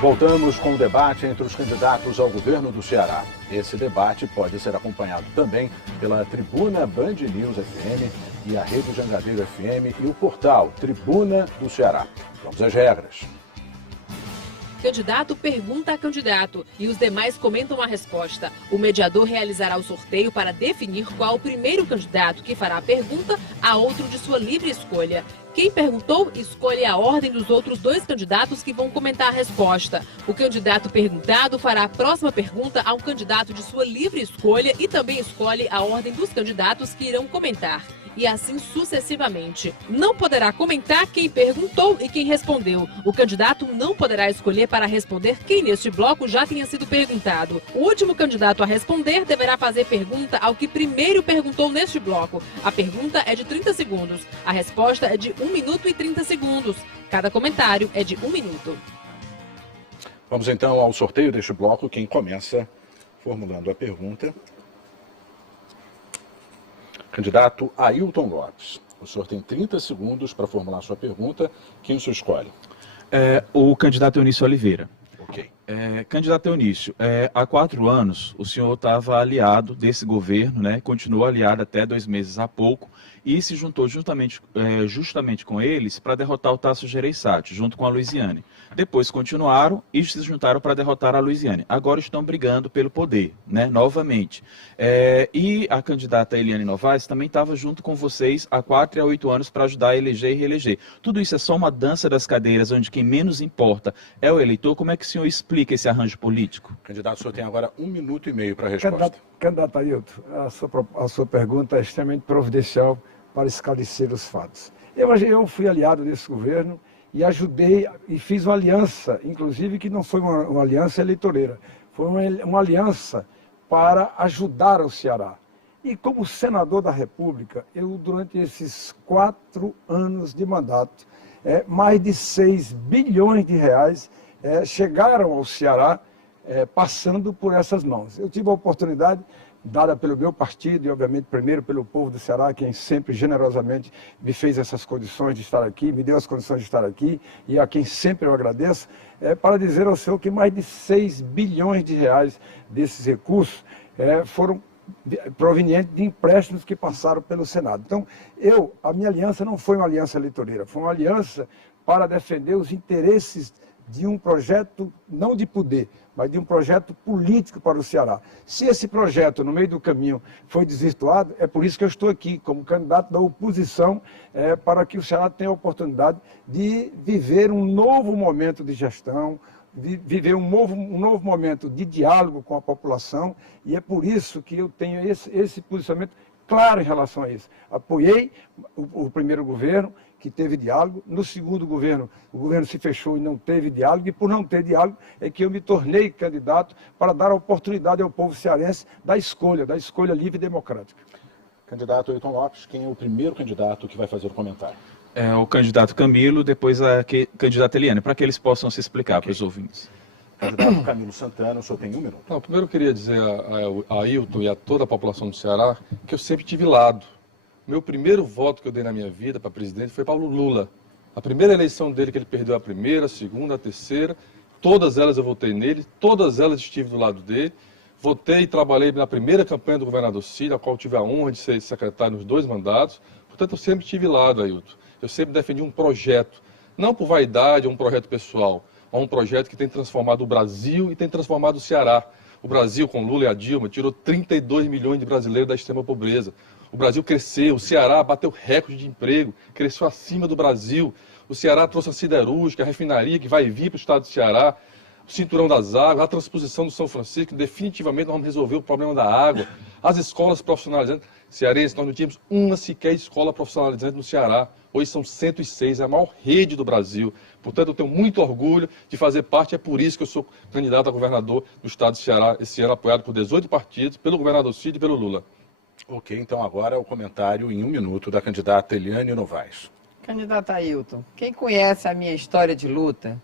Voltamos com o debate entre os candidatos ao governo do Ceará. Esse debate pode ser acompanhado também pela Tribuna Band News FM e a Rede Jangadeiro FM e o portal Tribuna do Ceará. Vamos às regras. Candidato pergunta a candidato e os demais comentam a resposta. O mediador realizará o sorteio para definir qual o primeiro candidato que fará a pergunta a outro de sua livre escolha. Quem perguntou escolhe a ordem dos outros dois candidatos que vão comentar a resposta. O candidato perguntado fará a próxima pergunta a um candidato de sua livre escolha e também escolhe a ordem dos candidatos que irão comentar. E assim sucessivamente. Não poderá comentar quem perguntou e quem respondeu. O candidato não poderá escolher para responder quem neste bloco já tenha sido perguntado. O último candidato a responder deverá fazer pergunta ao que primeiro perguntou neste bloco. A pergunta é de 30 segundos. A resposta é de 1 minuto e 30 segundos. Cada comentário é de 1 minuto. Vamos então ao sorteio deste bloco. Quem começa formulando a pergunta? Candidato Ailton Lopes. O senhor tem 30 segundos para formular sua pergunta. Quem o senhor escolhe? O candidato Eunício Oliveira. Ok. Candidato Eunício, há 4 anos o senhor estava aliado desse governo, né? Continuou aliado até 2 meses há pouco e se juntou justamente com eles para derrotar o Tasso Gereissati, junto com a Luiziane. Depois continuaram e se juntaram para derrotar a Luiziane. Agora estão brigando pelo poder, né? Novamente. E a candidata Eliane Novaes também estava junto com vocês há 4 e há 8 anos para ajudar a eleger e reeleger. Tudo isso é só uma dança das cadeiras, onde quem menos importa é o eleitor. Como é que o senhor explica esse arranjo político? Candidato, o senhor tem agora 1 minuto e meio para a resposta. Candidato Ailton, a sua pergunta é extremamente providencial para esclarecer os fatos. Eu fui aliado desse governo e ajudei e fiz uma aliança, inclusive que não foi uma aliança eleitoreira, foi uma aliança para ajudar o Ceará. E como senador da República, eu durante esses 4 anos de mandato, mais de 6 bilhões de reais chegaram ao Ceará passando por essas mãos. Eu tive a oportunidade, dada pelo meu partido e, obviamente, primeiro pelo povo do Ceará, quem sempre generosamente me fez essas condições de estar aqui, me deu as condições de estar aqui, e a quem sempre eu agradeço, para dizer ao senhor que mais de 6 bilhões de reais desses recursos foram provenientes de empréstimos que passaram pelo Senado. Então, a minha aliança não foi uma aliança eleitoreira, foi uma aliança para defender os interesses de um projeto, não de poder, mas de um projeto político para o Ceará. Se esse projeto, no meio do caminho, foi desvirtuado, é por isso que eu estou aqui, como candidato da oposição, para que o Ceará tenha a oportunidade de viver um novo momento de gestão, viver um novo momento de diálogo com a população, e é por isso que eu tenho esse posicionamento claro em relação a isso. Apoiei o primeiro governo, que teve diálogo. No segundo governo, o governo se fechou e não teve diálogo, e por não ter diálogo é que eu me tornei candidato para dar a oportunidade ao povo cearense da escolha livre e democrática. Candidato Ailton Lopes, quem é o primeiro candidato que vai fazer o comentário? O candidato Camilo, depois a candidata Eliane, para que eles possam se explicar para os ouvintes. Candidato Camilo Santana, o senhor tem 1 minuto. Não, primeiro eu queria dizer a Ailton e a toda a população do Ceará que eu sempre tive lado. Meu primeiro voto que eu dei na minha vida para presidente foi Paulo Lula. A primeira eleição dele, que ele perdeu a primeira, a segunda, a terceira, todas elas eu votei nele, todas elas estive do lado dele. Votei e trabalhei na primeira campanha do governador Cid, a qual tive a honra de ser secretário nos 2 mandatos. Portanto, eu sempre estive lado, Ailton. Eu sempre defendi um projeto, não por vaidade ou um projeto pessoal, mas um projeto que tem transformado o Brasil e tem transformado o Ceará. O Brasil, com Lula e a Dilma, tirou 32 milhões de brasileiros da extrema pobreza. O Brasil cresceu, o Ceará bateu recorde de emprego, cresceu acima do Brasil. O Ceará trouxe a siderúrgica, a refinaria que vai vir para o estado do Ceará, o cinturão das águas, a transposição do São Francisco. Definitivamente nós vamos resolver o problema da água. As escolas profissionalizantes cearenses, nós não tínhamos uma sequer escola profissionalizante no Ceará. Hoje são 106, é a maior rede do Brasil. Portanto, eu tenho muito orgulho de fazer parte, é por isso que eu sou candidato a governador do estado do Ceará, esse ano apoiado por 18 partidos, pelo governador Cid e pelo Lula. Ok, então agora o comentário em 1 minuto da candidata Eliane Novaes. Candidata Ailton, quem conhece a minha história de luta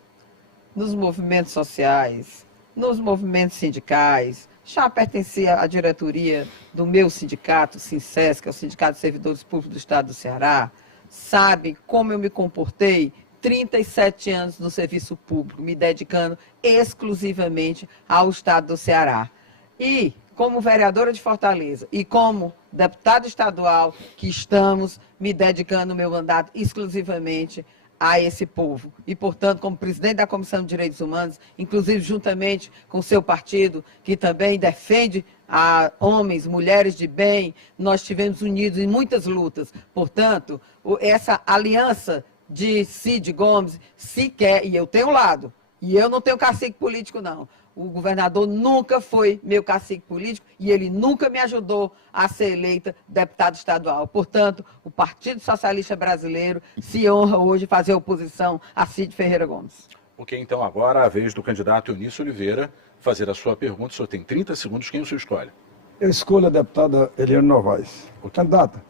nos movimentos sociais, nos movimentos sindicais, já pertencia à diretoria do meu sindicato, SINSES, que é o Sindicato de Servidores Públicos do Estado do Ceará, sabe como eu me comportei 37 anos no serviço público, me dedicando exclusivamente ao estado do Ceará. E, como vereadora de Fortaleza e como deputada estadual, que estamos me dedicando o meu mandato exclusivamente a esse povo. E, portanto, como presidente da Comissão de Direitos Humanos, inclusive juntamente com o seu partido, que também defende a homens, mulheres de bem, nós estivemos unidos em muitas lutas. Portanto, essa aliança de Cid Gomes se quer, e eu tenho um lado, e eu não tenho cacique político, não. O governador nunca foi meu cacique político e ele nunca me ajudou a ser eleita deputada estadual. Portanto, o Partido Socialista Brasileiro se honra hoje fazer oposição a Cid Ferreira Gomes. Ok, então agora a vez do candidato Eunício Oliveira fazer a sua pergunta. O senhor tem 30 segundos. Quem o senhor escolhe? Eu escolho a deputada Eliane Novaes. Candidata,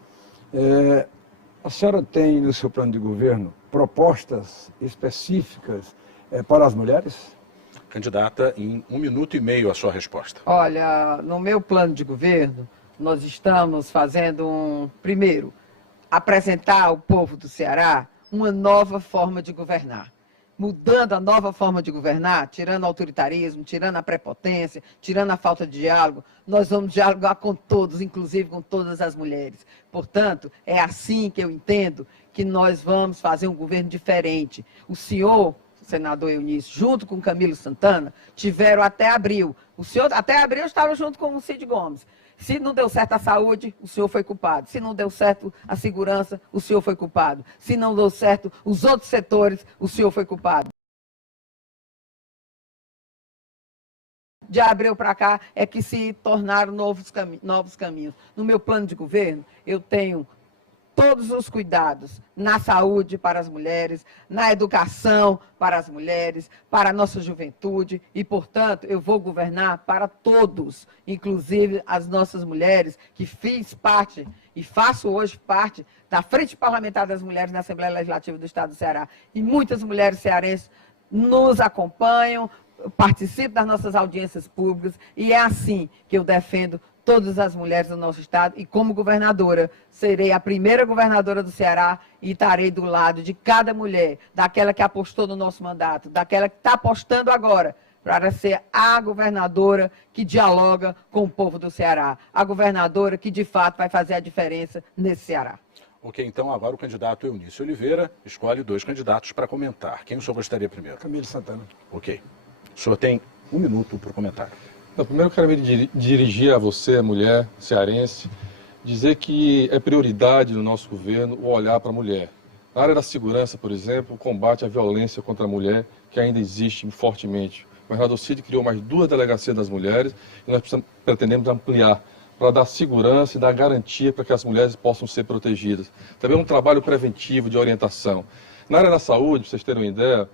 a senhora tem no seu plano de governo propostas específicas para as mulheres? Candidata, em 1 minuto e meio a sua resposta. Olha, no meu plano de governo, nós estamos fazendo primeiro, apresentar ao povo do Ceará uma nova forma de governar. Mudando a nova forma de governar, tirando o autoritarismo, tirando a prepotência, tirando a falta de diálogo, nós vamos dialogar com todos, inclusive com todas as mulheres. Portanto, é assim que eu entendo que nós vamos fazer um governo diferente. O senhor, senador Eunício, junto com Camilo Santana, tiveram até abril. O senhor, até abril, estava junto com o Cid Gomes. Se não deu certo a saúde, o senhor foi culpado. Se não deu certo a segurança, o senhor foi culpado. Se não deu certo os outros setores, o senhor foi culpado. De abril para cá é que se tornaram novos caminhos. No meu plano de governo, eu tenho todos os cuidados na saúde para as mulheres, na educação para as mulheres, para a nossa juventude e, portanto, eu vou governar para todos, inclusive as nossas mulheres, que fiz parte e faço hoje parte da Frente Parlamentar das Mulheres na Assembleia Legislativa do Estado do Ceará. E muitas mulheres cearenses nos acompanham, participam das nossas audiências públicas e é assim que eu defendo todas as mulheres do nosso estado e como governadora, serei a primeira governadora do Ceará e estarei do lado de cada mulher, daquela que apostou no nosso mandato, daquela que está apostando agora, para ser a governadora que dialoga com o povo do Ceará, a governadora que de fato vai fazer a diferença nesse Ceará. Ok, então agora o candidato Eunício Oliveira escolhe 2 candidatos para comentar. Quem o senhor gostaria primeiro? Camilo Santana. Ok. O senhor tem 1 minuto para o comentário. Primeiro eu quero me dirigir a você, mulher cearense, dizer que é prioridade no nosso governo o olhar para a mulher. Na área da segurança, por exemplo, o combate à violência contra a mulher, que ainda existe fortemente. O governador Cid criou mais 2 delegacias das mulheres e nós pretendemos ampliar para dar segurança e dar garantia para que as mulheres possam ser protegidas. Também um trabalho preventivo de orientação. Na área da saúde, para vocês terem uma ideia,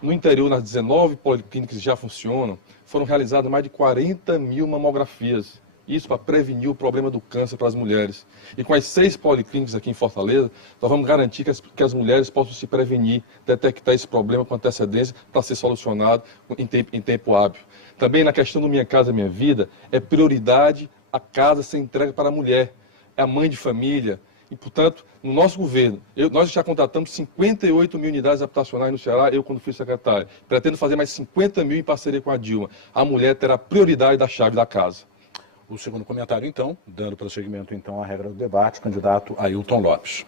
no interior, nas 19 policlínicas que já funcionam, foram realizadas mais de 40 mil mamografias. Isso para prevenir o problema do câncer para as mulheres. E com as 6 policlínicas aqui em Fortaleza, nós vamos garantir que as mulheres possam se prevenir, detectar esse problema com antecedência para ser solucionado em tempo hábil. Também na questão do Minha Casa Minha Vida, é prioridade a casa ser entregue para a mulher. É a mãe de família. E, portanto, no nosso governo, nós já contratamos 58 mil unidades habitacionais no Ceará, eu quando fui secretário. Pretendo fazer mais 50 mil em parceria com a Dilma. A mulher terá prioridade da chave da casa. O segundo comentário, então, dando prosseguimento então à regra do debate, o candidato Ailton Lopes.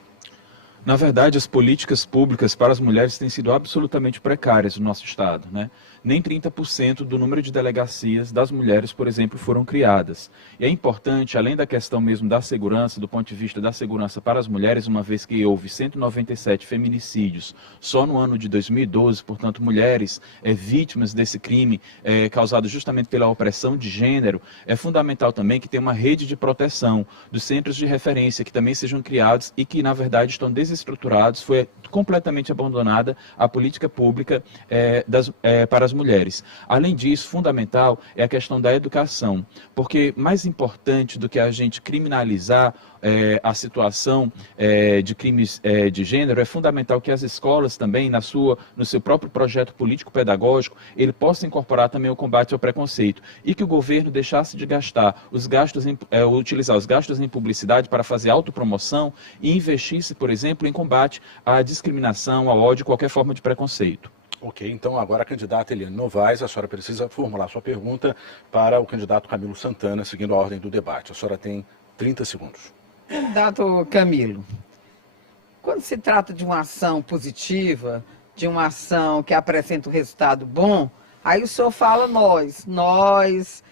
Na verdade, as políticas públicas para as mulheres têm sido absolutamente precárias no nosso estado, né? Nem 30% do número de delegacias das mulheres, por exemplo, foram criadas. E é importante, além da questão mesmo da segurança, do ponto de vista da segurança para as mulheres, uma vez que houve 197 feminicídios só no ano de 2012, portanto, mulheres vítimas desse crime causado justamente pela opressão de gênero, é fundamental também que tenha uma rede de proteção dos centros de referência que também sejam criados e que, na verdade, estão desestruturados. Foi completamente abandonada a política pública para as mulheres. Além disso, fundamental é a questão da educação, porque mais importante do que a gente criminalizar a situação de crimes de gênero, é fundamental que as escolas também, no seu próprio projeto político-pedagógico, ele possa incorporar também o combate ao preconceito e que o governo deixasse de gastar utilizar os gastos em publicidade para fazer autopromoção e investisse, por exemplo, em combate à discriminação, ao ódio, qualquer forma de preconceito. Ok, então agora a candidata Eliane Novaes, a senhora precisa formular sua pergunta para o candidato Camilo Santana, seguindo a ordem do debate. A senhora tem 30 segundos. Candidato Camilo, quando se trata de uma ação positiva, de uma ação que apresenta um resultado bom, aí o senhor fala nós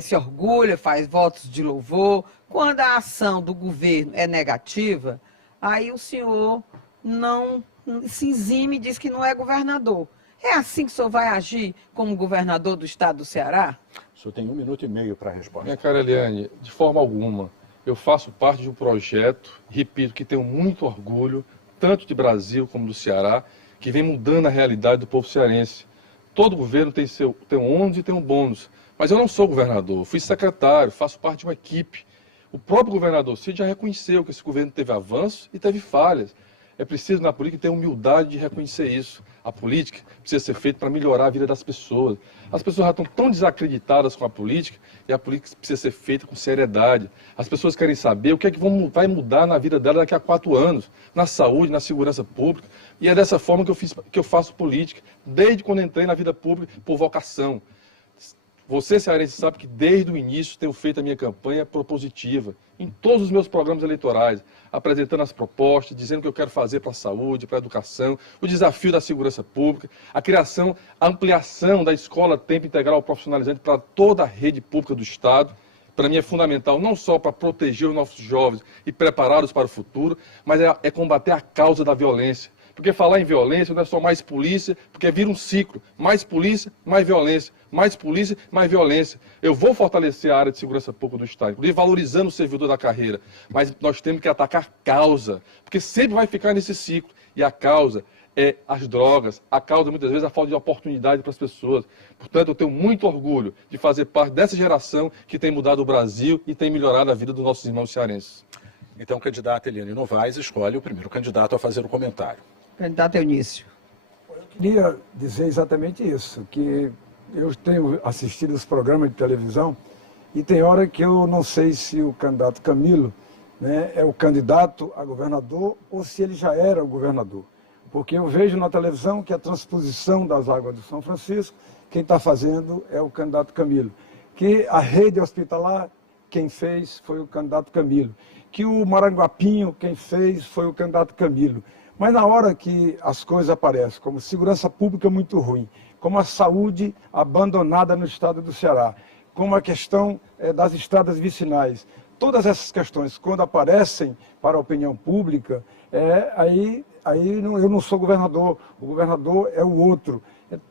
se orgulha, faz votos de louvor. Quando a ação do governo é negativa, aí o senhor não se exime e diz que não é governador. É assim que o senhor vai agir como governador do estado do Ceará? O senhor tem 1 minuto e meio para a resposta. Minha cara Eliane, de forma alguma. Eu faço parte de um projeto, repito, que tenho muito orgulho, tanto de Brasil como do Ceará, que vem mudando a realidade do povo cearense. Todo governo tem um ônus e tem um bônus. Mas eu não sou governador, fui secretário, faço parte de uma equipe. O próprio governador Cid já reconheceu que esse governo teve avanços e teve falhas. É preciso, na política, ter humildade de reconhecer isso. A política precisa ser feita para melhorar a vida das pessoas. As pessoas já estão tão desacreditadas com a política e a política precisa ser feita com seriedade. As pessoas querem saber o que é que vai mudar na vida delas daqui a 4 anos, na saúde, na segurança pública. E é dessa forma que eu faço política, desde quando entrei na vida pública, por vocação. Você, cearense, sabe que desde o início tenho feito a minha campanha propositiva, em todos os meus programas eleitorais, apresentando as propostas, dizendo o que eu quero fazer para a saúde, para a educação, o desafio da segurança pública, a ampliação da escola tempo integral profissionalizante para toda a rede pública do Estado. Para mim é fundamental não só para proteger os nossos jovens e prepará-los para o futuro, mas é combater a causa da violência. Porque falar em violência não é só mais polícia, porque vira um ciclo. Mais polícia, mais violência. Mais polícia, mais violência. Eu vou fortalecer a área de segurança pública do Estado, inclusive valorizando o servidor da carreira. Mas nós temos que atacar causa, porque sempre vai ficar nesse ciclo. E a causa é as drogas, a causa muitas vezes é a falta de oportunidade para as pessoas. Portanto, eu tenho muito orgulho de fazer parte dessa geração que tem mudado o Brasil e tem melhorado a vida dos nossos irmãos cearenses. Então, candidata Eliane Novaes escolhe o primeiro candidato a fazer o comentário. Candidato Eunício. Eu queria dizer exatamente isso, que eu tenho assistido os programas de televisão e tem hora que eu não sei se o candidato Camilo, né, é o candidato a governador ou se ele já era o governador. Porque eu vejo na televisão que a transposição das águas do São Francisco, quem está fazendo é o candidato Camilo. Que a rede hospitalar, quem fez foi o candidato Camilo. Que o Maranguapinho, quem fez foi o candidato Camilo. Mas na hora que as coisas aparecem, como segurança pública muito ruim, como a saúde abandonada no estado do Ceará, como a questão das estradas vicinais, todas essas questões, quando aparecem para a opinião pública, aí eu não sou governador, o governador é o outro.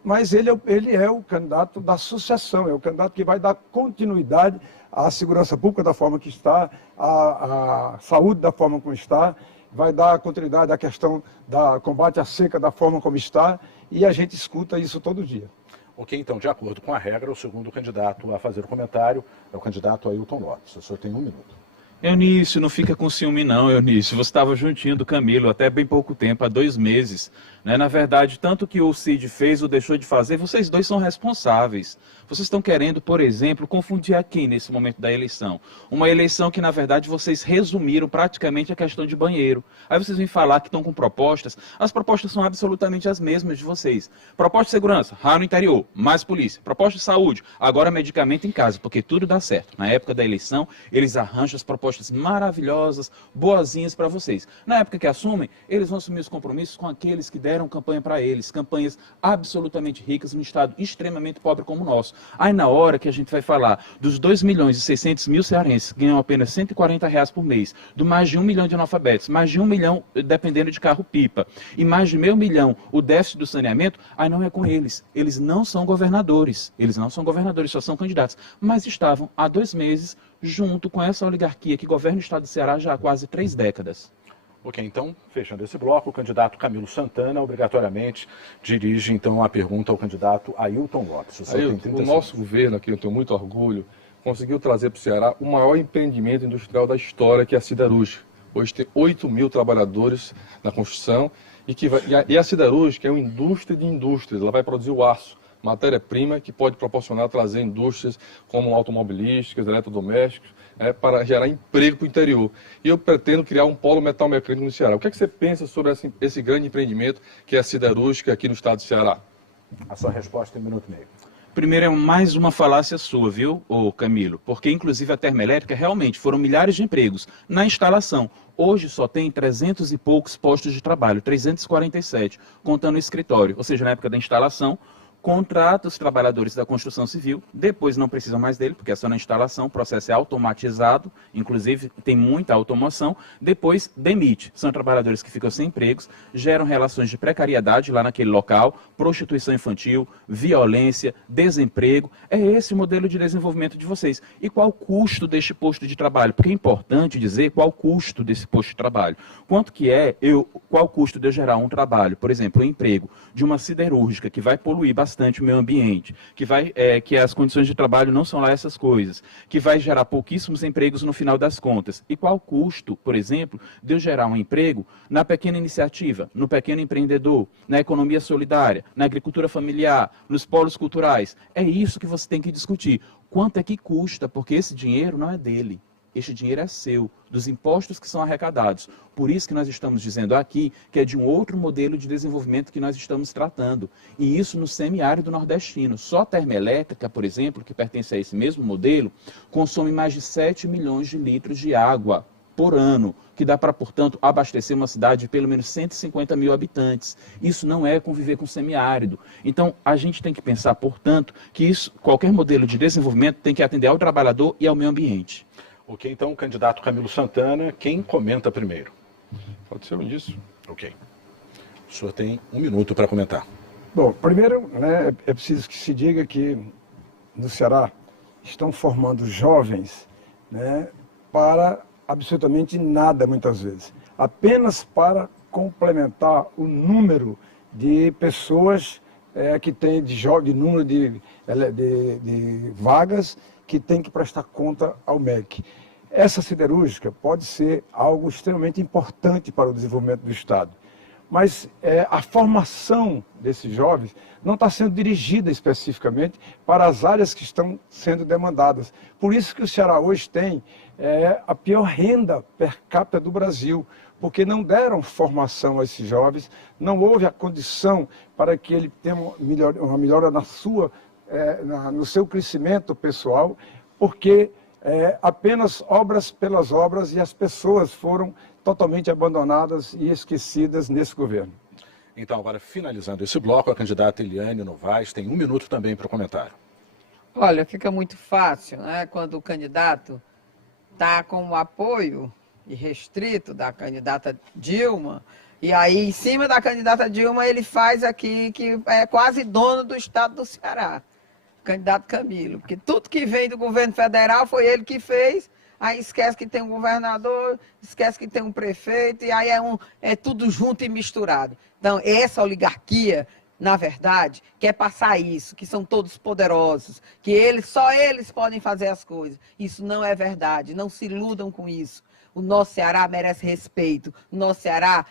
Mas ele é o candidato da sucessão, é o candidato que vai dar continuidade à segurança pública da forma que está, à saúde da forma como está, vai dar continuidade à questão do combate à seca da forma como está, e a gente escuta isso todo dia. Ok, então, de acordo com a regra, o segundo candidato a fazer o comentário é o candidato Ailton Lopes. O senhor tem 1 minuto. Eunício, não fica com ciúme não, Eunício. Você estava juntinho do Camilo até bem pouco tempo, há 2 meses. Né? Na verdade, tanto que o Cid fez ou deixou de fazer, vocês dois são responsáveis. Vocês estão querendo, por exemplo, confundir a quem nesse momento da eleição? Uma eleição que, na verdade, vocês resumiram praticamente a questão de banheiro. Aí vocês vêm falar que estão com propostas. As propostas são absolutamente as mesmas de vocês. Proposta de segurança, raio no interior, mais polícia. Proposta de saúde, agora medicamento em casa, porque tudo dá certo. Na época da eleição, eles arranjam as propostas maravilhosas, boazinhas para vocês. Na época que assumem, eles vão assumir os compromissos com aqueles que deram campanha para eles, campanhas absolutamente ricas num estado extremamente pobre como o nosso. Aí na hora que a gente vai falar dos 2.600.000 cearenses que ganham apenas R$140 por mês, do mais de 1 milhão de analfabetos, mais de 1 milhão dependendo de carro-pipa, e mais de meio milhão o déficit do saneamento, aí não é com eles. Eles não são governadores, só são candidatos, mas estavam há 2 meses junto com essa oligarquia que governa o estado do Ceará já há quase 3 décadas. Ok, então, fechando esse bloco, o candidato Camilo Santana obrigatoriamente dirige então a pergunta ao candidato Ailton Lopes. O nosso governo, aqui eu tenho muito orgulho, conseguiu trazer para o Ceará o maior empreendimento industrial da história, que é a siderúrgica. Hoje tem 8 mil trabalhadores na construção e a siderúrgica é uma indústria de indústrias, ela vai produzir o aço, matéria-prima que pode proporcionar, trazer indústrias como automobilísticas, eletrodomésticos, para gerar emprego para o interior. E eu pretendo criar um polo metal-mecânico no Ceará. O que é que você pensa sobre esse grande empreendimento que é a siderúrgica aqui no estado do Ceará? A sua resposta em 1 minuto e meio. Primeiro, é mais uma falácia sua, viu, Camilo? Porque, inclusive, a termoelétrica realmente foram milhares de empregos na instalação. Hoje só tem 300 e poucos postos de trabalho, 347, contando o escritório. Ou seja, na época da instalação, contrata os trabalhadores da construção civil, depois não precisam mais dele, porque é só na instalação, o processo é automatizado, inclusive tem muita automação, depois demite. São trabalhadores que ficam sem empregos, geram relações de precariedade lá naquele local, prostituição infantil, violência, desemprego. É esse o modelo de desenvolvimento de vocês. E qual o custo deste posto de trabalho? Porque é importante dizer qual o custo desse posto de trabalho. Quanto que qual o custo de eu gerar um trabalho, por exemplo, um emprego de uma siderúrgica que vai poluir bastante o meio ambiente, que as condições de trabalho não são lá essas coisas, que vai gerar pouquíssimos empregos no final das contas. E qual o custo, por exemplo, de eu gerar um emprego na pequena iniciativa, no pequeno empreendedor, na economia solidária, na agricultura familiar, nos polos culturais? É isso que você tem que discutir. Quanto é que custa? Porque esse dinheiro não é dele. Este dinheiro é seu, dos impostos que são arrecadados. Por isso que nós estamos dizendo aqui que é de um outro modelo de desenvolvimento que nós estamos tratando. E isso no semiárido nordestino. Só a termoelétrica, por exemplo, que pertence a esse mesmo modelo, consome mais de 7 milhões de litros de água por ano, que dá para, portanto, abastecer uma cidade de pelo menos 150 mil habitantes. Isso não é conviver com semiárido. Então, a gente tem que pensar, portanto, que qualquer modelo de desenvolvimento tem que atender ao trabalhador e ao meio ambiente. Ok, então, o candidato Camilo Santana, quem comenta primeiro? Pode ser um disso. Ok. O senhor tem 1 minuto para comentar. Bom, primeiro, é preciso que se diga que no Ceará estão formando jovens, para absolutamente nada, muitas vezes. Apenas para complementar o número de pessoas que tem de número de vagas que tem que prestar conta ao MEC. Essa siderúrgica pode ser algo extremamente importante para o desenvolvimento do Estado, mas a formação desses jovens não está sendo dirigida especificamente para as áreas que estão sendo demandadas. Por isso que o Ceará hoje tem a pior renda per capita do Brasil, porque não deram formação a esses jovens, não houve a condição para que ele tenha uma melhora no seu crescimento pessoal, porque apenas obras pelas obras e as pessoas foram totalmente abandonadas e esquecidas nesse governo. Então, agora, finalizando esse bloco, a candidata Eliane Novaes tem 1 minuto também para o comentário. Olha, fica muito fácil, quando o candidato está com o apoio irrestrito da candidata Dilma, e aí, em cima da candidata Dilma, ele faz aqui que é quase dono do estado do Ceará, o candidato Camilo, porque tudo que vem do governo federal foi ele que fez, aí esquece que tem um governador, esquece que tem um prefeito, e aí é tudo junto e misturado. Então, essa oligarquia, na verdade, quer passar isso, que são todos poderosos, que só eles podem fazer as coisas. Isso não é verdade, não se iludam com isso. O nosso Ceará merece respeito, o nosso Ceará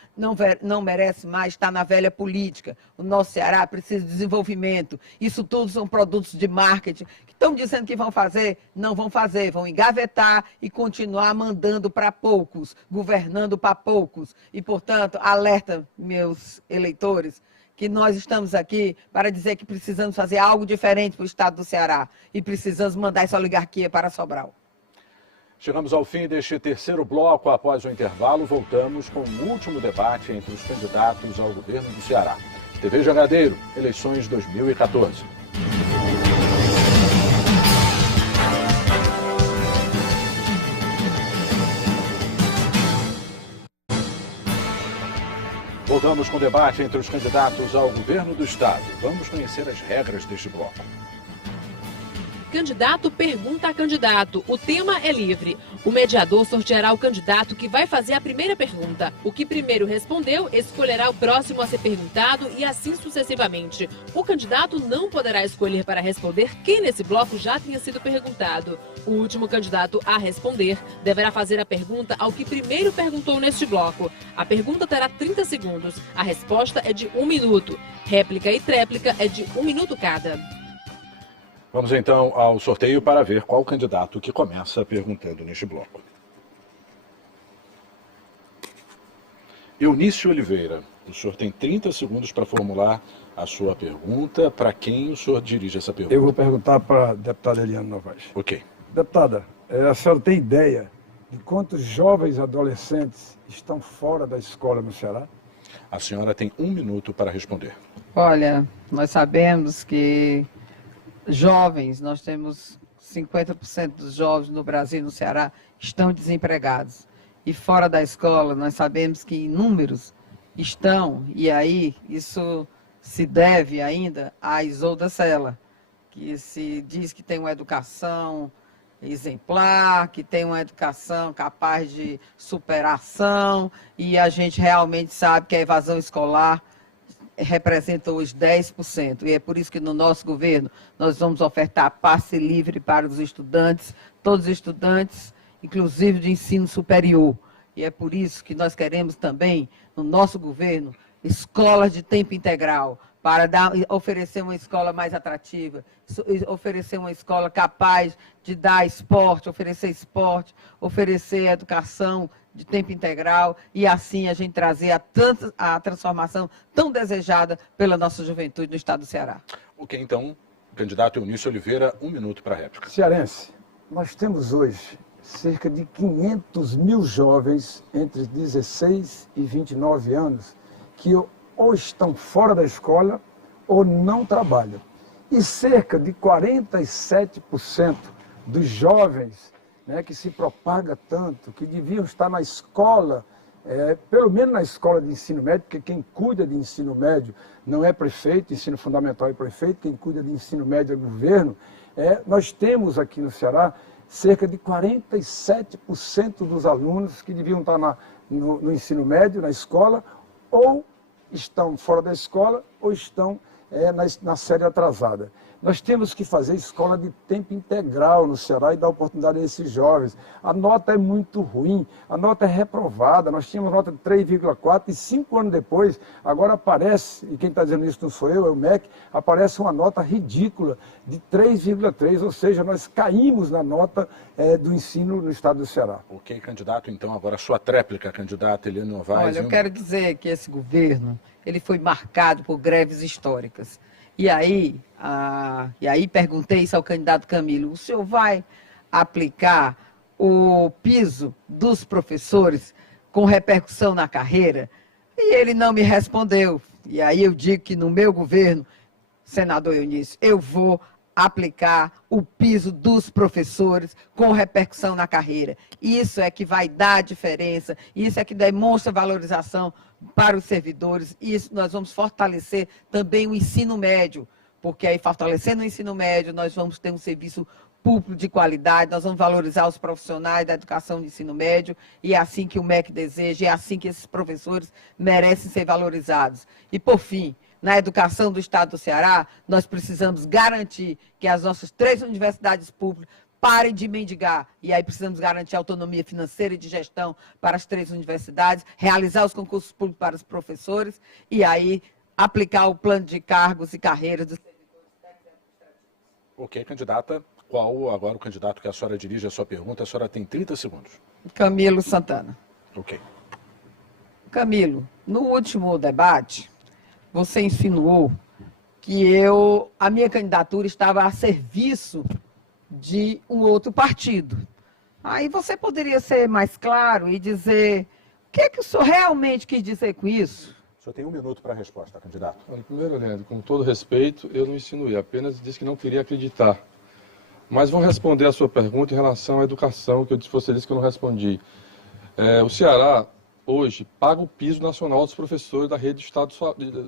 não merece mais estar na velha política, o nosso Ceará precisa de desenvolvimento. Isso tudo são produtos de marketing, que estão dizendo que vão fazer, não vão fazer, vão engavetar e continuar mandando para poucos, governando para poucos. E, portanto, alerta, meus eleitores, que nós estamos aqui para dizer que precisamos fazer algo diferente para o estado do Ceará e precisamos mandar essa oligarquia para Sobral. Chegamos ao fim deste terceiro bloco. Após o intervalo, voltamos com o último debate entre os candidatos ao governo do Ceará. TV Jangadeiro, eleições 2014. Voltamos com o debate entre os candidatos ao governo do Estado. Vamos conhecer as regras deste bloco. Candidato pergunta a candidato. O tema é livre. O mediador sorteará o candidato que vai fazer a primeira pergunta. O que primeiro respondeu escolherá o próximo a ser perguntado e assim sucessivamente. O candidato não poderá escolher para responder quem nesse bloco já tenha sido perguntado. O último candidato a responder deverá fazer a pergunta ao que primeiro perguntou neste bloco. A pergunta terá 30 segundos. A resposta é de 1 minuto. Réplica e tréplica é de 1 minuto cada. Vamos então ao sorteio para ver qual candidato que começa perguntando neste bloco. Eunício Oliveira, o senhor tem 30 segundos para formular a sua pergunta. Para quem o senhor dirige essa pergunta? Eu vou perguntar para a deputada Eliane Novaes. Ok. Deputada, a senhora tem ideia de quantos jovens adolescentes estão fora da escola no Ceará? A senhora tem 1 minuto para responder. Olha, nós sabemos que jovens, nós temos 50% dos jovens no Brasil e no Ceará estão desempregados. E fora da escola, nós sabemos que inúmeros estão, e aí isso se deve ainda à Isolda Sela, que se diz que tem uma educação exemplar, que tem uma educação capaz de superação, e a gente realmente sabe que a evasão escolar representa hoje 10%. E é por isso que no nosso governo nós vamos ofertar passe livre para os estudantes, todos os estudantes, inclusive de ensino superior. E é por isso que nós queremos também, no nosso governo, escolas de tempo integral, para oferecer uma escola mais atrativa, oferecer uma escola capaz de dar esporte, oferecer educação de tempo integral e assim a gente trazer a transformação tão desejada pela nossa juventude no estado do Ceará. Ok, então, candidato Eunício Oliveira, 1 minuto para a réplica. Cearense, nós temos hoje cerca de 500 mil jovens entre 16 e 29 anos que ou estão fora da escola ou não trabalham. E cerca de 47% dos jovens, né, que se propaga tanto, que deviam estar na escola, pelo menos na escola de ensino médio, porque quem cuida de ensino médio não é prefeito, ensino fundamental é prefeito, quem cuida de ensino médio é governo. Nós temos aqui no Ceará cerca de 47% dos alunos que deviam estar no ensino médio, na escola, ou estão fora da escola ou estão na série atrasada. Nós temos que fazer escola de tempo integral no Ceará e dar oportunidade a esses jovens. A nota é muito ruim, a nota é reprovada. Nós tínhamos nota de 3,4 e 5 anos depois, agora aparece, e quem está dizendo isso não sou eu, é o MEC, aparece uma nota ridícula de 3,3, ou seja, nós caímos na nota do ensino no estado do Ceará. Ok, candidato, então agora a sua tréplica, candidata Eliane Novaes. Olha, eu quero dizer que esse governo, ele foi marcado por greves históricas. E aí perguntei isso ao candidato Camilo, o senhor vai aplicar o piso dos professores com repercussão na carreira? E ele não me respondeu. E aí eu digo que no meu governo, senador Eunício, eu vou aplicar o piso dos professores com repercussão na carreira. Isso é que vai dar a diferença, isso é que demonstra valorização para os servidores, e isso nós vamos fortalecer também o ensino médio, porque aí fortalecendo o ensino médio nós vamos ter um serviço público de qualidade, nós vamos valorizar os profissionais da educação de ensino médio, e é assim que o MEC deseja, é assim que esses professores merecem ser valorizados. E por fim, na educação do estado do Ceará, nós precisamos garantir que as nossas 3 universidades públicas parem de mendigar. E aí precisamos garantir autonomia financeira e de gestão para as 3 universidades, realizar os concursos públicos para os professores e aí aplicar o plano de cargos e carreiras dos servidores técnicos e administrativos. Ok, candidata. Qual agora o candidato que a senhora dirige a sua pergunta? A senhora tem 30 segundos. Camilo Santana. Ok. Camilo, no último debate, você insinuou que a minha candidatura estava a serviço de um outro partido. Aí você poderia ser mais claro e dizer o que o senhor realmente quis dizer com isso? O senhor tem 1 minuto para a resposta, candidato. Olha, primeiro, Leandro, com todo respeito, eu não insinuei, apenas disse que não queria acreditar. Mas vou responder a sua pergunta em relação à educação, que você disse que eu não respondi. O Ceará, hoje, paga o piso nacional dos professores da rede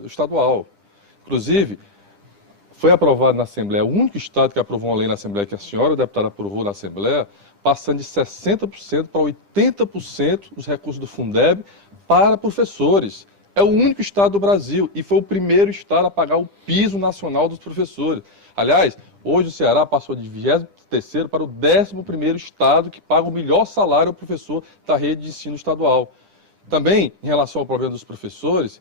estadual. Inclusive, foi aprovado na Assembleia, o único estado que aprovou uma lei na Assembleia, que a senhora deputada aprovou na Assembleia, passando de 60% para 80% dos recursos do Fundeb para professores. É o único estado do Brasil e foi o primeiro estado a pagar o piso nacional dos professores. Aliás, hoje o Ceará passou de 23º para o 11º estado que paga o melhor salário ao professor da rede de ensino estadual. Também, em relação ao problema dos professores,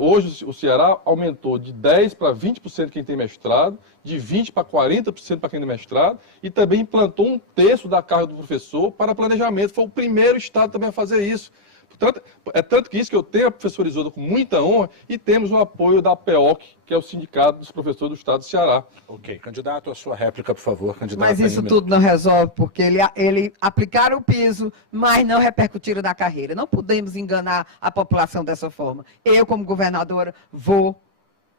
hoje o Ceará aumentou de 10% para 20% quem tem mestrado, de 20% para 40% para quem tem mestrado, e também implantou 1/3 da carga do professor para planejamento. Foi o primeiro estado também a fazer isso. Portanto, é tanto que isso que eu tenho a professora Isolda com muita honra e temos o apoio da APEOC, que é o Sindicato dos Professores do Estado do Ceará. Ok. Candidato, a sua réplica, por favor. Candidato, Mas isso tudo não resolve, porque ele aplicaram o piso, mas não repercutiram na carreira. Não podemos enganar a população dessa forma. Eu, como governadora, vou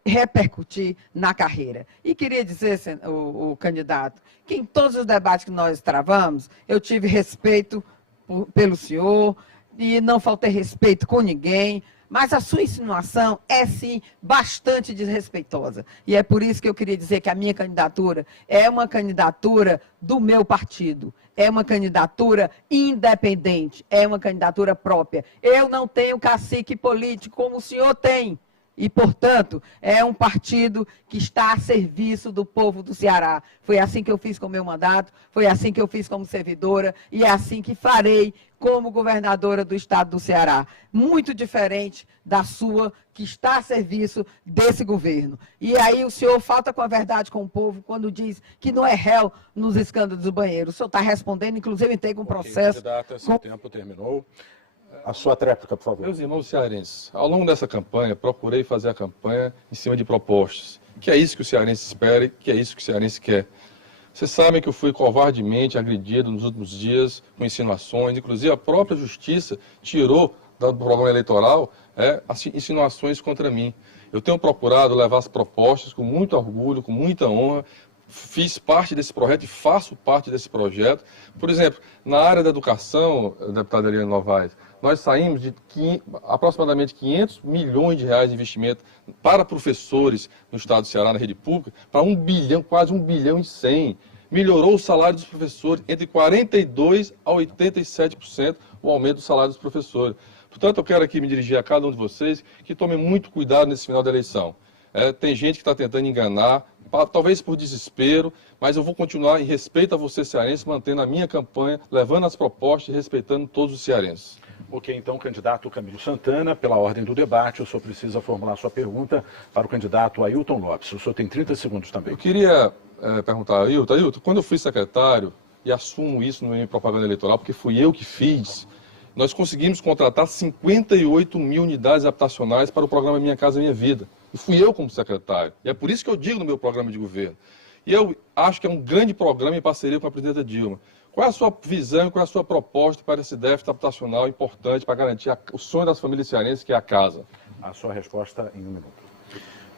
repercutir na carreira. E queria dizer, o candidato, que em todos os debates que nós travamos, eu tive respeito pelo senhor, e não faltei respeito com ninguém, mas a sua insinuação é, sim, bastante desrespeitosa. E é por isso que eu queria dizer que a minha candidatura é uma candidatura do meu partido, é uma candidatura independente, é uma candidatura própria. Eu não tenho cacique político como o senhor tem. E, portanto, é um partido que está a serviço do povo do Ceará. Foi assim que eu fiz com o meu mandato, foi assim que eu fiz como servidora e é assim que farei como governadora do estado do Ceará. Muito diferente da sua, que está a serviço desse governo. E aí o senhor falta com a verdade com o povo quando diz que não é réu nos escândalos do banheiro. O senhor está respondendo, inclusive entrei com um processo... Candidato, seu tempo terminou. A sua tréplica, por favor. Meus irmãos cearenses, ao longo dessa campanha, procurei fazer a campanha em cima de propostas, que é isso que o cearense espera e que é isso que o cearense quer. Vocês sabem que eu fui covardemente agredido nos últimos dias com insinuações, inclusive a própria justiça tirou do programa eleitoral as insinuações contra mim. Eu tenho procurado levar as propostas com muito orgulho, com muita honra. Fiz parte desse projeto e faço parte desse projeto. Por exemplo, na área da educação, deputada Eliane Novaes, nós saímos de aproximadamente 500 milhões de reais de investimento para professores no estado do Ceará, na rede pública, para 1 bilhão, quase 1 bilhão e 100. Melhorou o salário dos professores, entre 42% a 87% o aumento do salário dos professores. Portanto, eu quero aqui me dirigir a cada um de vocês que tomem muito cuidado nesse final da eleição. Tem gente que está tentando enganar, talvez por desespero, mas eu vou continuar em respeito a você, cearense, mantendo a minha campanha, levando as propostas e respeitando todos os cearenses. Ok, então, candidato Camilo Santana, pela ordem do debate, o senhor precisa formular sua pergunta para o candidato Ailton Lopes. O senhor tem 30 segundos também. Eu queria perguntar a Ailton, quando eu fui secretário, e assumo isso no minha propaganda eleitoral, porque fui eu que fiz, nós conseguimos contratar 58 mil unidades habitacionais para o programa Minha Casa Minha Vida. E fui eu como secretário. E é por isso que eu digo no meu programa de governo. E eu acho que é um grande programa em parceria com a presidenta Dilma. Qual é a sua visão, qual é a sua proposta para esse déficit habitacional importante para garantir o sonho das famílias cearenses, que é a casa? A sua resposta em 1 minuto.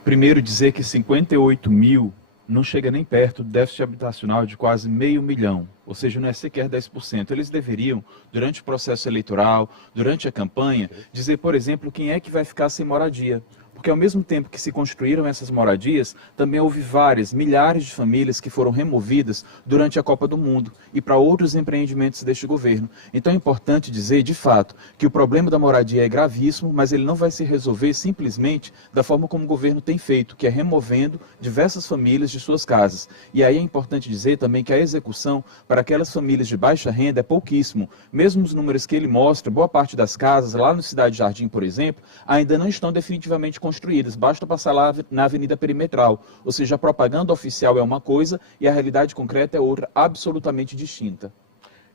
Primeiro, dizer que 58 mil não chega nem perto do déficit habitacional de quase 500 mil, ou seja, não é sequer 10%. Eles deveriam, durante o processo eleitoral, durante a campanha, dizer, por exemplo, quem é que vai ficar sem moradia. Porque ao mesmo tempo que se construíram essas moradias, também houve milhares de famílias que foram removidas durante a Copa do Mundo e para outros empreendimentos deste governo. Então é importante dizer, de fato, que o problema da moradia é gravíssimo, mas ele não vai se resolver simplesmente da forma como o governo tem feito, que é removendo diversas famílias de suas casas. E aí é importante dizer também que a execução para aquelas famílias de baixa renda é pouquíssimo. Mesmo os números que ele mostra, boa parte das casas, lá no Cidade Jardim, por exemplo, ainda não estão definitivamente construídas, basta passar lá na Avenida Perimetral, ou seja, a propaganda oficial é uma coisa e a realidade concreta é outra, absolutamente distinta.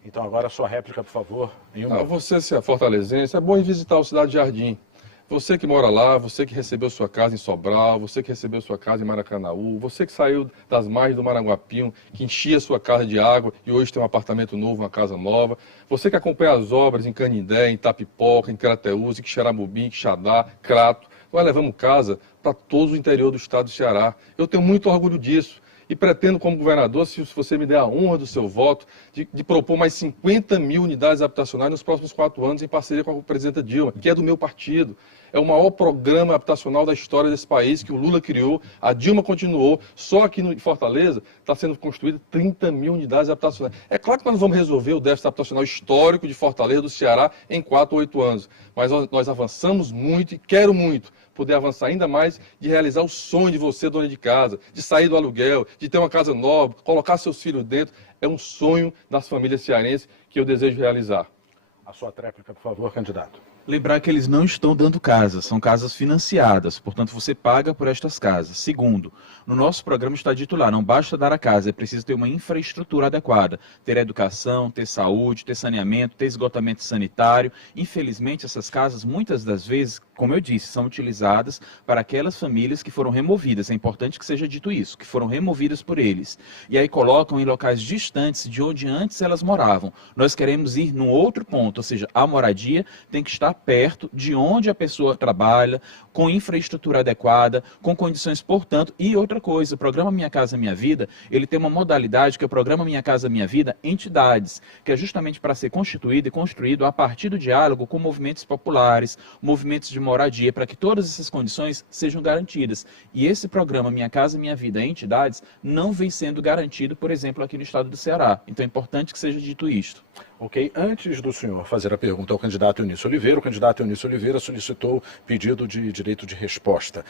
Então agora a sua réplica, por favor, em 1 minuto. Você, se é fortalezense, é bom ir visitar o Cidade Jardim. Você que mora lá, você que recebeu sua casa em Sobral, você que recebeu sua casa em Maracanaú, você que saiu das margens do Maranguapinho, que enchia sua casa de água e hoje tem um apartamento novo, uma casa nova, você que acompanha as obras em Canindé, em Itapipoca, em Crateús, em Quixeramobim, em Quixadá, Crato, nós levamos casa para todo o interior do estado do Ceará. Eu tenho muito orgulho disso. E pretendo, como governador, se você me der a honra do seu voto, de propor mais 50 mil unidades habitacionais nos próximos 4 anos, em parceria com a presidenta Dilma, que é do meu partido. É o maior programa habitacional da história desse país, que o Lula criou, a Dilma continuou. Só aqui em Fortaleza está sendo construído 30 mil unidades habitacionais. É claro que nós não vamos resolver o déficit habitacional histórico de Fortaleza, do Ceará, em 4 ou 8 anos. Mas nós avançamos muito e quero muito poder avançar ainda mais, de realizar o sonho de você, dona de casa, de sair do aluguel, de ter uma casa nova, colocar seus filhos dentro. É um sonho das famílias cearenses que eu desejo realizar. A sua tréplica, por favor, candidato. Lembrar que eles não estão dando casas, são casas financiadas, portanto você paga por estas casas. Segundo, no nosso programa está dito lá, não basta dar a casa, é preciso ter uma infraestrutura adequada, ter educação, ter saúde, ter saneamento, ter esgotamento sanitário. Infelizmente essas casas, muitas das vezes, como eu disse, são utilizadas para aquelas famílias que foram removidas, é importante que seja dito isso, que foram removidas por eles. E aí colocam em locais distantes de onde antes elas moravam. Nós queremos ir num outro ponto, ou seja, a moradia tem que estar perto de onde a pessoa trabalha, com infraestrutura adequada, com condições, portanto, e outra coisa, o programa Minha Casa Minha Vida, ele tem uma modalidade que é o programa Minha Casa Minha Vida Entidades, que é justamente para ser constituído e construído a partir do diálogo com movimentos populares, movimentos de moradia, para que todas essas condições sejam garantidas. E esse programa Minha Casa Minha Vida Entidades não vem sendo garantido, por exemplo, aqui no estado do Ceará. Então é importante que seja dito isto. Ok, antes do senhor fazer a pergunta ao candidato Eunício Oliveira, o candidato Eunício Oliveira solicitou pedido de direito de resposta.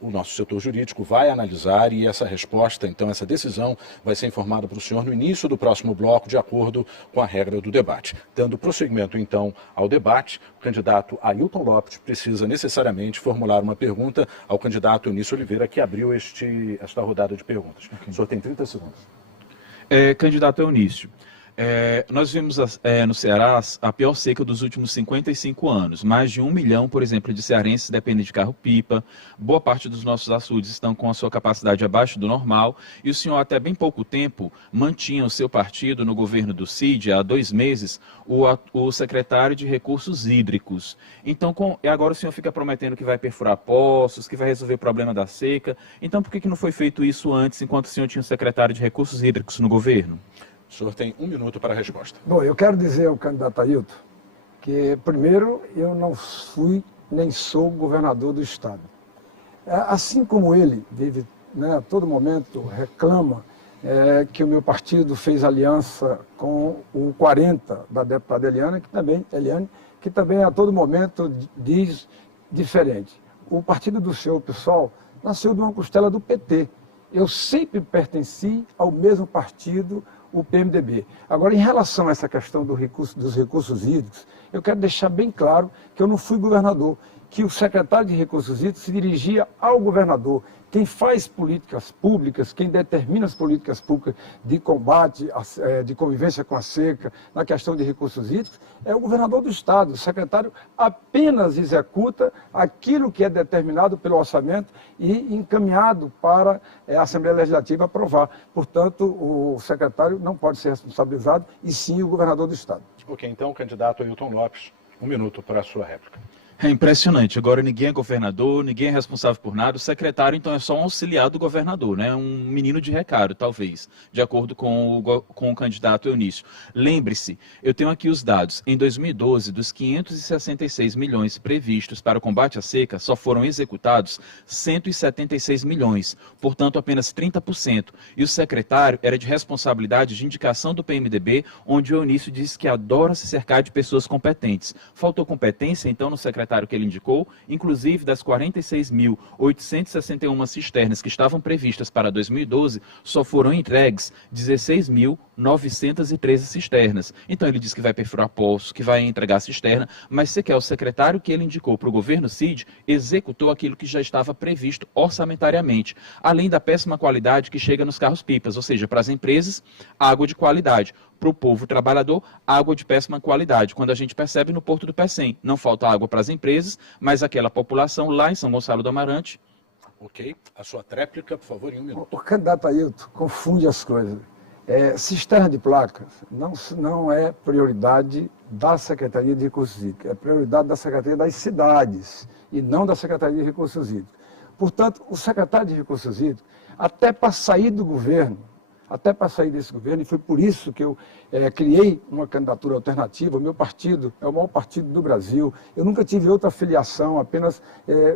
O nosso setor jurídico vai analisar e essa resposta, então essa decisão vai ser informada para o senhor no início do próximo bloco, de acordo com a regra do debate. Dando prosseguimento então ao debate, o candidato Ailton Lopes precisa necessariamente formular uma pergunta ao candidato Eunício Oliveira, que abriu esta rodada de perguntas. Okay. O senhor tem 30 segundos. Candidato Eunício, nós vimos no Ceará a pior seca dos últimos 55 anos. Mais de 1 milhão, por exemplo, de cearenses dependem de carro-pipa. Boa parte dos nossos açudes estão com a sua capacidade abaixo do normal. E o senhor, até bem pouco tempo, mantinha o seu partido no governo do Cid, há 2 meses, o secretário de Recursos Hídricos. Então, agora o senhor fica prometendo que vai perfurar poços, que vai resolver o problema da seca. Então, por que não foi feito isso antes, enquanto o senhor tinha o secretário de Recursos Hídricos no governo? O senhor tem 1 minuto para a resposta. Bom, eu quero dizer ao candidato Ailton que, primeiro, eu não fui nem sou governador do Estado. Assim como ele vive, a todo momento reclama que o meu partido fez aliança com o 40 da deputada Eliane, que também a todo momento diz diferente. O partido do senhor, pessoal, nasceu de uma costela do PT. Eu sempre pertenci ao mesmo partido, o PMDB. Agora, em relação a essa questão dos recursos hídricos, eu quero deixar bem claro que eu não fui governador, que o secretário de Recursos Hídricos se dirigia ao governador. Quem faz políticas públicas, quem determina as políticas públicas de combate, de convivência com a seca, na questão de recursos hídricos, é o governador do Estado. O secretário apenas executa aquilo que é determinado pelo orçamento e encaminhado para a Assembleia Legislativa aprovar. Portanto, o secretário não pode ser responsabilizado, e sim o governador do Estado. Ok, então, o candidato Ailton Lopes, 1 minuto para a sua réplica. É impressionante. Agora ninguém é governador, ninguém é responsável por nada. O secretário, então, é só um auxiliar do governador, né? Um menino de recado, talvez, de acordo com o candidato Eunício. Lembre-se, eu tenho aqui os dados. Em 2012, dos 566 milhões previstos para o combate à seca, só foram executados 176 milhões, portanto, apenas 30%. E o secretário era de responsabilidade de indicação do PMDB, onde o Eunício disse que adora se cercar de pessoas competentes. Faltou competência, então, no secretário que ele indicou, inclusive das 46.861 cisternas que estavam previstas para 2012, só foram entregues 16.913 cisternas. Então ele disse que vai perfurar poços, que vai entregar cisterna, mas sequer o secretário que ele indicou para o governo Cid executou aquilo que já estava previsto orçamentariamente, além da péssima qualidade que chega nos carros-pipas, ou seja, para as empresas, água de qualidade. Para o povo trabalhador, água de péssima qualidade. Quando a gente percebe no Porto do Pecém, não falta água para as empresas, mas aquela população lá em São Gonçalo do Amarante. Ok. A sua tréplica, por favor, em 1 minuto. O candidato Ailton confunde as coisas. Cisterna de placas não é prioridade da Secretaria de Recursos Hídricos, é prioridade da Secretaria das Cidades e não da Secretaria de Recursos Hídricos. Portanto, o secretário de Recursos Hídricos, até para sair do governo, até para sair desse governo, e foi por isso que eu criei uma candidatura alternativa. O meu partido é o maior partido do Brasil, eu nunca tive outra filiação, apenas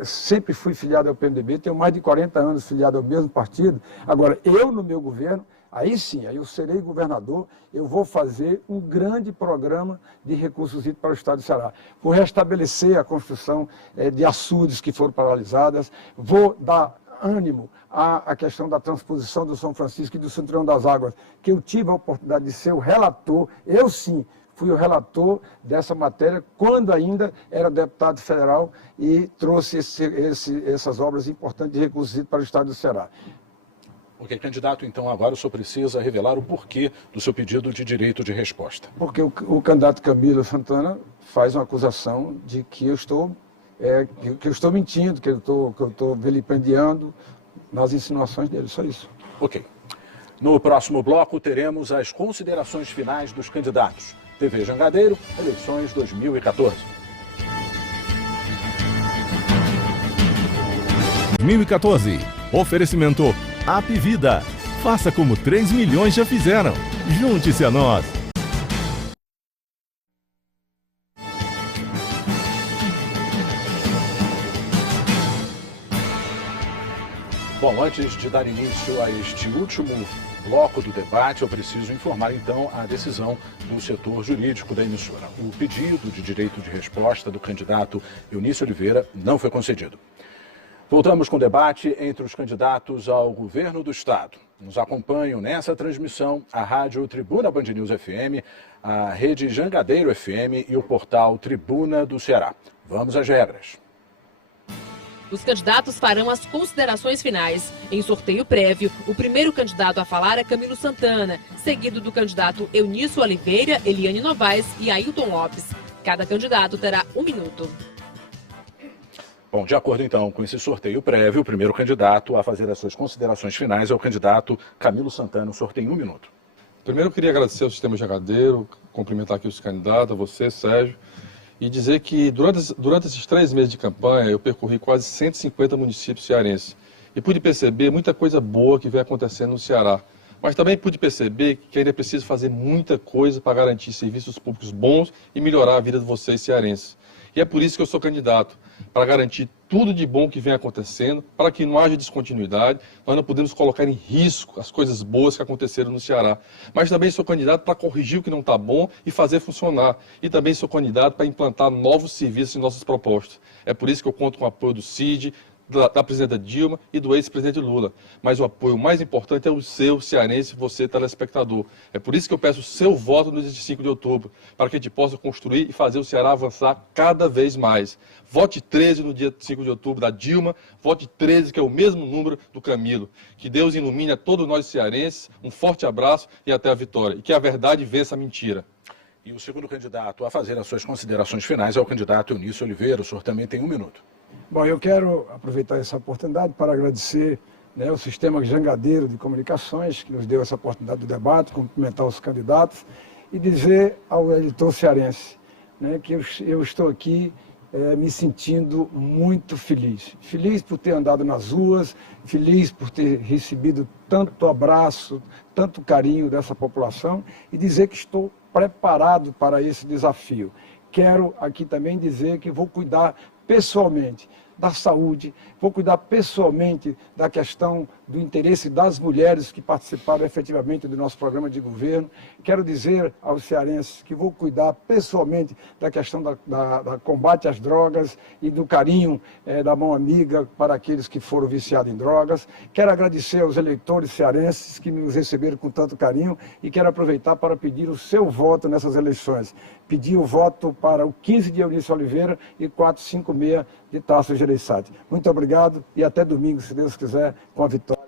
sempre fui filiado ao PMDB, tenho mais de 40 anos filiado ao mesmo partido. Agora, eu no meu governo, aí sim, aí eu serei governador, eu vou fazer um grande programa de recursos hídricos para o estado do Ceará. Vou restabelecer a construção de açudes que foram paralisadas, vou dar ânimo à questão da transposição do São Francisco e do Cinturão das Águas, que eu tive a oportunidade de ser o relator, eu sim, fui o relator dessa matéria quando ainda era deputado federal e trouxe essas obras importantes de recursos hídricos para o estado do Ceará. Ok, candidato, então agora o senhor precisa revelar o porquê do seu pedido de direito de resposta. Porque o candidato Camilo Santana faz uma acusação de que eu estou mentindo, que eu estou vilipendiando nas insinuações dele, só isso. Ok. No próximo bloco teremos as considerações finais dos candidatos. TV Jangadeiro, eleições 2014. 2014. Oferecimento Apvida. Faça como 3 milhões já fizeram. Junte-se a nós. Bom, antes de dar início a este último bloco do debate, eu preciso informar então a decisão do setor jurídico da emissora. O pedido de direito de resposta do candidato Eunício Oliveira não foi concedido. Voltamos com o debate entre os candidatos ao governo do estado. Nos acompanham nessa transmissão a Rádio Tribuna Band News FM, a Rede Jangadeiro FM e o portal Tribuna do Ceará. Vamos às regras. Os candidatos farão as considerações finais. Em sorteio prévio, o primeiro candidato a falar é Camilo Santana, seguido do candidato Eunício Oliveira, Eliane Novaes e Ailton Lopes. Cada candidato terá 1 minuto. Bom, de acordo então com esse sorteio prévio, o primeiro candidato a fazer as suas considerações finais é o candidato Camilo Santana. O sorteio em 1 minuto. Primeiro eu queria agradecer ao Sistema Jangadeiro, cumprimentar aqui os candidatos, a você, Sérgio, e dizer que durante esses 3 meses de campanha eu percorri quase 150 municípios cearenses e pude perceber muita coisa boa que vem acontecendo no Ceará. Mas também pude perceber que ainda é preciso fazer muita coisa para garantir serviços públicos bons e melhorar a vida de vocês cearenses. E é por isso que eu sou candidato, para garantir tudo de bom que vem acontecendo, para que não haja descontinuidade, nós não podemos colocar em risco as coisas boas que aconteceram no Ceará. Mas também sou candidato para corrigir o que não está bom e fazer funcionar. E também sou candidato para implantar novos serviços em nossas propostas. É por isso que eu conto com o apoio do CID, da presidenta Dilma e do ex-presidente Lula. Mas o apoio mais importante é o seu cearense, você telespectador. É por isso que eu peço o seu voto no dia 5 de outubro, para que a gente possa construir e fazer o Ceará avançar cada vez mais. Vote 13 no dia 5 de outubro da Dilma, vote 13, que é o mesmo número do Camilo. Que Deus ilumine a todos nós cearenses, um forte abraço e até a vitória. E que a verdade vença a mentira. E o segundo candidato a fazer as suas considerações finais é o candidato Eunício Oliveira. O senhor também tem 1 minuto. Bom, eu quero aproveitar essa oportunidade para agradecer o Sistema Jangadeiro de Comunicações, que nos deu essa oportunidade do debate, cumprimentar os candidatos e dizer ao eleitor cearense que eu estou aqui me sentindo muito feliz. Feliz por ter andado nas ruas, feliz por ter recebido tanto abraço, tanto carinho dessa população e dizer que estou preparado para esse desafio. Quero aqui também dizer que vou cuidar pessoalmente da saúde, vou cuidar pessoalmente da questão do interesse das mulheres que participaram efetivamente do nosso programa de governo. Quero dizer aos cearenses que vou cuidar pessoalmente da questão da combate às drogas e do carinho da mão amiga para aqueles que foram viciados em drogas. Quero agradecer aos eleitores cearenses que nos receberam com tanto carinho e quero aproveitar para pedir o seu voto nessas eleições. Pedir o voto para o 15 de Eunício Oliveira e 456 de Tasso Gereissati. Muito obrigado e até domingo, se Deus quiser, com a vitória.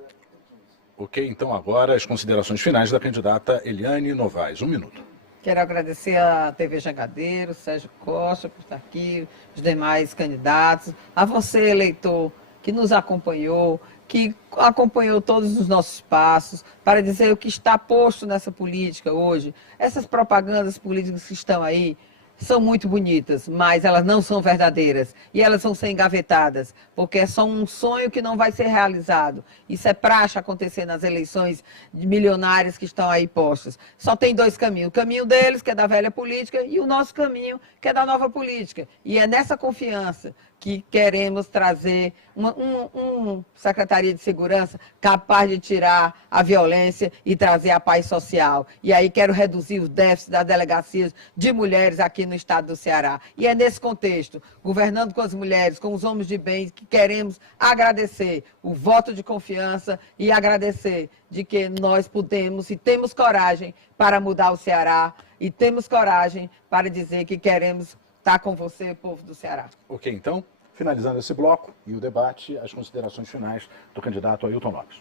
Ok, então agora as considerações finais da candidata Eliane Novaes. 1 minuto. Quero agradecer à TV Jangadeiro, Sérgio Costa, por estar aqui, os demais candidatos, a você, eleitor, que nos acompanhou, que acompanhou todos os nossos passos, para dizer o que está posto nessa política hoje. Essas propagandas políticas que estão aí são muito bonitas, mas elas não são verdadeiras e elas vão ser engavetadas, porque é só um sonho que não vai ser realizado. Isso é praxe acontecer nas eleições de milionários que estão aí postos. Só tem dois caminhos, o caminho deles, que é da velha política, e o nosso caminho, que é da nova política. E é nessa confiança que queremos trazer uma Secretaria de Segurança capaz de tirar a violência e trazer a paz social. E aí quero reduzir os déficits das delegacias de mulheres aqui no estado do Ceará. E é nesse contexto, governando com as mulheres, com os homens de bem, que queremos agradecer o voto de confiança e agradecer de que nós podemos e temos coragem para mudar o Ceará e temos coragem para dizer que queremos estar com você, povo do Ceará. Ok, então, finalizando esse bloco e o debate, as considerações finais do candidato Ailton Lopes.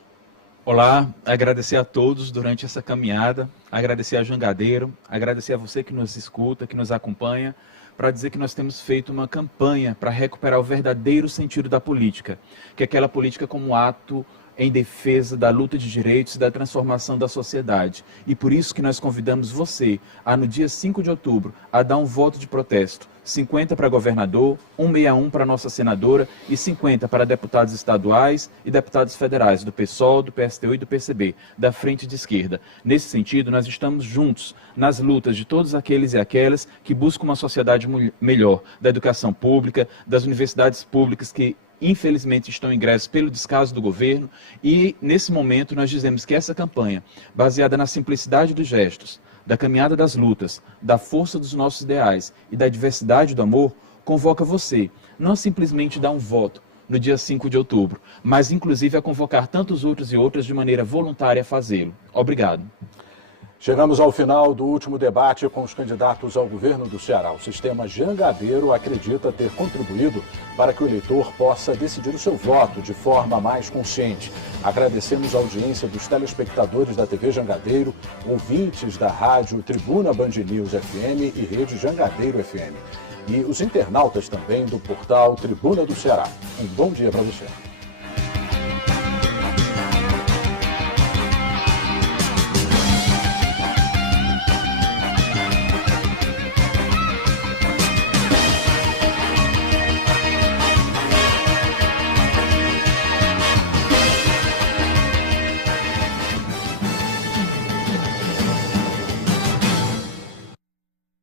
Olá, agradecer a todos durante essa caminhada, agradecer a Jangadeiro, agradecer a você que nos escuta, que nos acompanha, para dizer que nós temos feito uma campanha para recuperar o verdadeiro sentido da política, que é aquela política como ato em defesa da luta de direitos e da transformação da sociedade. E por isso que nós convidamos você a, no dia 5 de outubro, a dar um voto de protesto. 50 para governador, 161 para nossa senadora e 50 para deputados estaduais e deputados federais do PSOL, do PSTU e do PCB, da frente de esquerda. Nesse sentido, nós estamos juntos nas lutas de todos aqueles e aquelas que buscam uma sociedade melhor, da educação pública, das universidades públicas que infelizmente estão ingressos pelo descaso do governo, e nesse momento nós dizemos que essa campanha, baseada na simplicidade dos gestos, da caminhada das lutas, da força dos nossos ideais e da diversidade do amor, convoca você, não simplesmente dar um voto no dia 5 de outubro, mas inclusive a convocar tantos outros e outras de maneira voluntária a fazê-lo. Obrigado. Chegamos ao final do último debate com os candidatos ao governo do Ceará. O sistema Jangadeiro acredita ter contribuído para que o eleitor possa decidir o seu voto de forma mais consciente. Agradecemos a audiência dos telespectadores da TV Jangadeiro, ouvintes da rádio Tribuna Band News FM e Rede Jangadeiro FM. E os internautas também do portal Tribuna do Ceará. Um bom dia para você.